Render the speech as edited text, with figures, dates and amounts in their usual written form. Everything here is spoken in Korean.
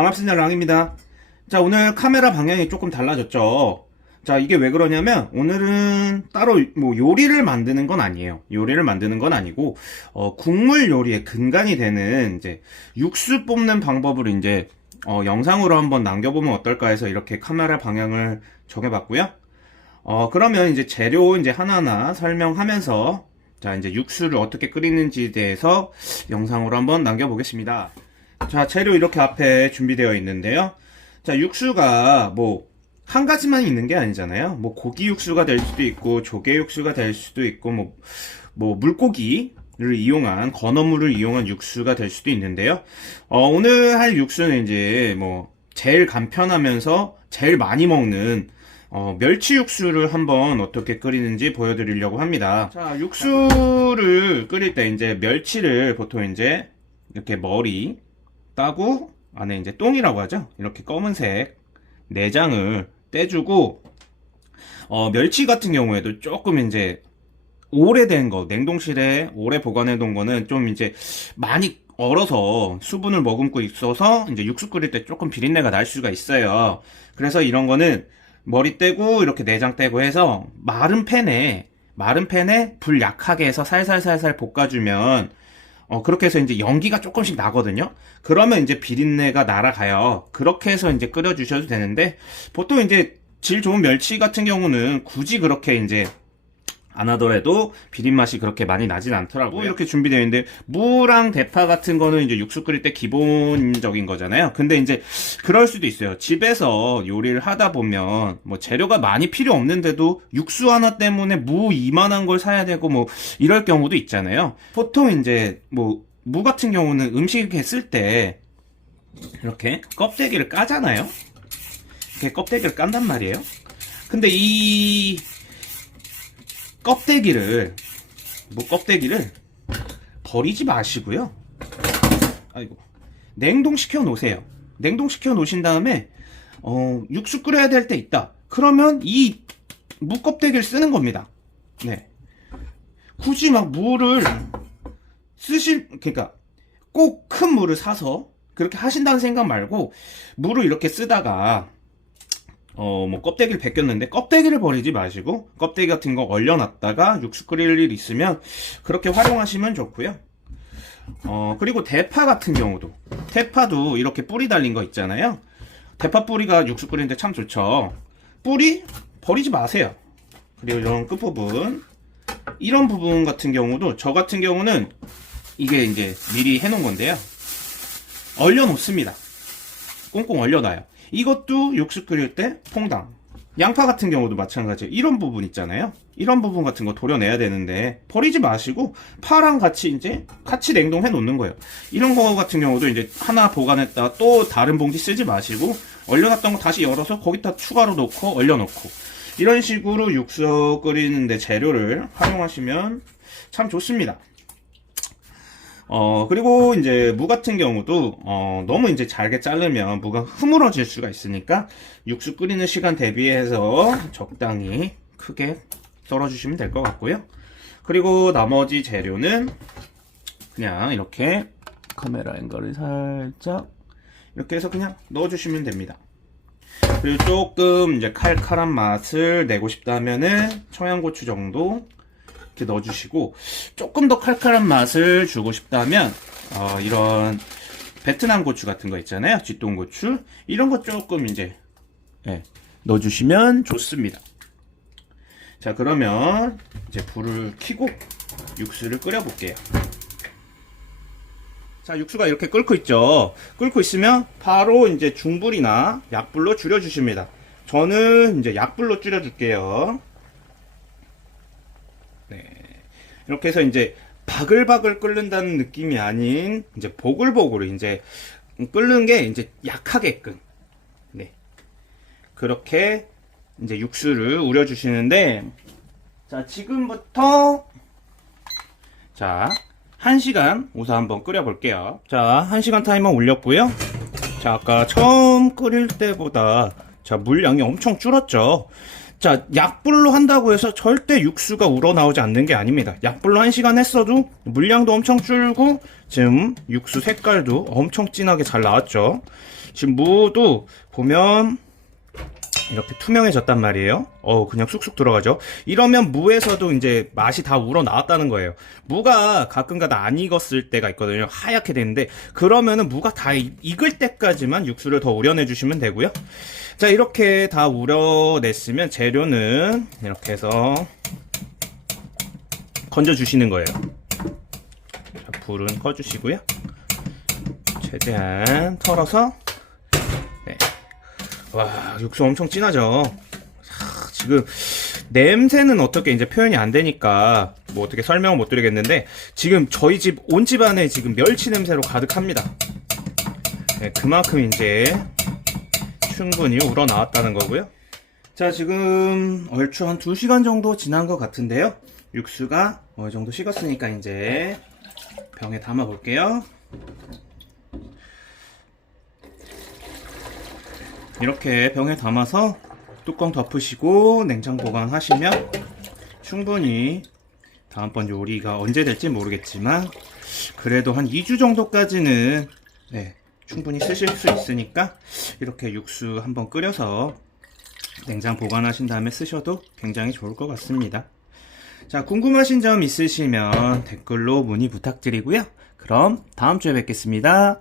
반갑습니다. 랑입니다. 자, 오늘 카메라 방향이 조금 달라졌죠. 자, 이게 왜 그러냐면 오늘은 따로 뭐 요리를 만드는 건 아니에요. 요리를 만드는 건 아니고 국물 요리의 근간이 되는 이제 육수 뽑는 방법을 이제 영상으로 한번 남겨보면 어떨까 해서 이렇게 카메라 방향을 정해봤고요. 그러면 이제 재료 이제 하나하나 설명하면서 자, 이제 육수를 어떻게 끓이는지에 대해서 영상으로 한번 남겨보겠습니다. 자, 재료 이렇게 앞에 준비되어 있는데요. 자, 육수가 뭐 한 가지만 있는 게 아니잖아요. 뭐 고기 육수가 될 수도 있고 조개 육수가 될 수도 있고 뭐 물고기를 이용한 건어물을 이용한 육수가 될 수도 있는데요. 오늘 할 육수는 이제 뭐 제일 간편하면서 제일 많이 먹는 멸치 육수를 한번 어떻게 끓이는지 보여드리려고 합니다. 자, 육수를 끓일 때 이제 멸치를 보통 이제 이렇게 머리 따고 안에 이제 똥이라고 하죠. 이렇게 검은색 내장을 떼주고 멸치 같은 경우에도 조금 이제 오래된 거 냉동실에 오래 보관해 놓은 거는 좀 이제 많이 얼어서 수분을 머금고 있어서 이제 육수 끓일 때 조금 비린내가 날 수가 있어요. 그래서 이런 거는 머리 떼고 이렇게 내장 떼고 해서 마른 팬에 불 약하게 해서 살살살살 볶아주면 그렇게 해서 이제 연기가 조금씩 나거든요. 그러면 이제 비린내가 날아가요. 그렇게 해서 이제 끓여주셔도 되는데, 보통 이제 질 좋은 멸치 같은 경우는 굳이 그렇게 이제 안 하더라도 비린 맛이 그렇게 많이 나진 않더라고요. 이렇게 준비되어 있는데, 무랑 대파 같은 거는 이제 육수 끓일 때 기본적인 거잖아요. 근데 이제 그럴 수도 있어요. 집에서 요리를 하다 보면 뭐 재료가 많이 필요 없는데도 육수 하나 때문에 무 이만한 걸 사야 되고 뭐 이럴 경우도 있잖아요. 보통 이제 뭐 무 같은 경우는 음식 했을 때 이렇게 껍데기를 까잖아요. 이렇게 껍데기를 깐단 말이에요. 근데 이 껍데기를 버리지 마시고요. 아이고, 냉동시켜 놓으세요. 냉동시켜 놓으신 다음에 육수 끓여야 될 때 있다. 그러면 이 무 껍데기를 쓰는 겁니다. 네. 굳이 막 무를 그러니까 꼭 큰 무를 사서 그렇게 하신다는 생각 말고 무를 이렇게 쓰다가 뭐 껍데기를 벗겼는데 껍데기를 버리지 마시고 껍데기 같은 거 얼려놨다가 육수 끓일 일 있으면 그렇게 활용하시면 좋고요. 그리고 대파 같은 경우도 대파도 이렇게 뿌리 달린 거 있잖아요. 대파 뿌리가 육수 끓이는데 참 좋죠. 뿌리 버리지 마세요. 그리고 이런 끝부분 이런 부분 같은 경우도 저 같은 경우는 이게 이제 미리 해놓은 건데요. 얼려놓습니다. 꽁꽁 얼려놔요. 이것도 육수 끓일 때 퐁당. 양파 같은 경우도 마찬가지예요. 이런 부분 있잖아요. 이런 부분 같은 거 도려내야 되는데 버리지 마시고 파랑 같이 이제 같이 냉동해 놓는 거예요. 이런 거 같은 경우도 이제 하나 보관했다 또 다른 봉지 쓰지 마시고 얼려놨던 거 다시 열어서 거기다 추가로 넣고 얼려놓고 이런 식으로 육수 끓이는데 재료를 활용하시면 참 좋습니다. 그리고 이제 무 같은 경우도 너무 이제 잘게 자르면 무가 흐물어질 수가 있으니까 육수 끓이는 시간 대비해서 적당히 크게 썰어주시면 될 것 같고요. 그리고 나머지 재료는 그냥 이렇게 카메라 앵글을 살짝 이렇게 해서 그냥 넣어주시면 됩니다. 그리고 조금 이제 칼칼한 맛을 내고 싶다면은 청양고추 정도 이렇게 넣어주시고 조금 더 칼칼한 맛을 주고 싶다면 이런 베트남 고추 같은 거 있잖아요. 쥐똥고추 이런 거 조금 이제 넣어주시면 좋습니다. 자, 그러면 이제 불을 켜고 육수를 끓여 볼게요. 자, 육수가 이렇게 끓고 있죠. 끓고 있으면 바로 이제 중불이나 약불로 줄여주십니다. 저는 이제 약불로 줄여줄게요. 네. 이렇게 해서 이제 바글바글 끓는다는 느낌이 아닌 이제 보글보글 이제 끓는 게 이제 약하게끔. 네. 그렇게 이제 육수를 우려주시는데, 자, 지금부터, 자, 1시간 우선 한번 끓여볼게요. 자, 1시간 타이머 올렸고요. 자, 아까 처음 끓일 때보다 자, 물량이 엄청 줄었죠. 자, 약불로 한다고 해서 절대 육수가 우러나오지 않는 게 아닙니다. 약불로 1시간 했어도 물량도 엄청 줄고 지금 육수 색깔도 엄청 진하게 잘 나왔죠. 지금 무도 보면 이렇게 투명해졌단 말이에요. 그냥 쑥쑥 들어가죠. 이러면 무에서도 이제 맛이 다 우러나왔다는 거예요. 무가 가끔가다 안 익었을 때가 있거든요. 하얗게 되는데 그러면은 무가 다 익을 때까지만 육수를 더 우려내 주시면 되고요. 자, 이렇게 다 우려냈으면 재료는 이렇게 해서 건져 주시는 거예요. 자, 불은 꺼 주시고요. 최대한 털어서. 네. 와, 육수 엄청 진하죠. 지금 냄새는 어떻게 이제 표현이 안 되니까 뭐 어떻게 설명을 못 드리겠는데 지금 저희 집 온 집안에 지금 멸치 냄새로 가득합니다. 네, 그만큼 이제 충분히 우러나왔다는 거고요. 자, 지금 얼추 한 2시간 정도 지난 것 같은데요. 육수가 어느 정도 식었으니까 이제 병에 담아 볼게요. 이렇게 병에 담아서 뚜껑 덮으시고 냉장 보관하시면 충분히 다음번 요리가 언제 될지 모르겠지만 그래도 한 2주 정도까지는 네, 충분히 쓰실 수 있으니까 이렇게 육수 한번 끓여서 냉장 보관하신 다음에 쓰셔도 굉장히 좋을 것 같습니다. 자, 궁금하신 점 있으시면 댓글로 문의 부탁드리고요. 그럼 다음 주에 뵙겠습니다.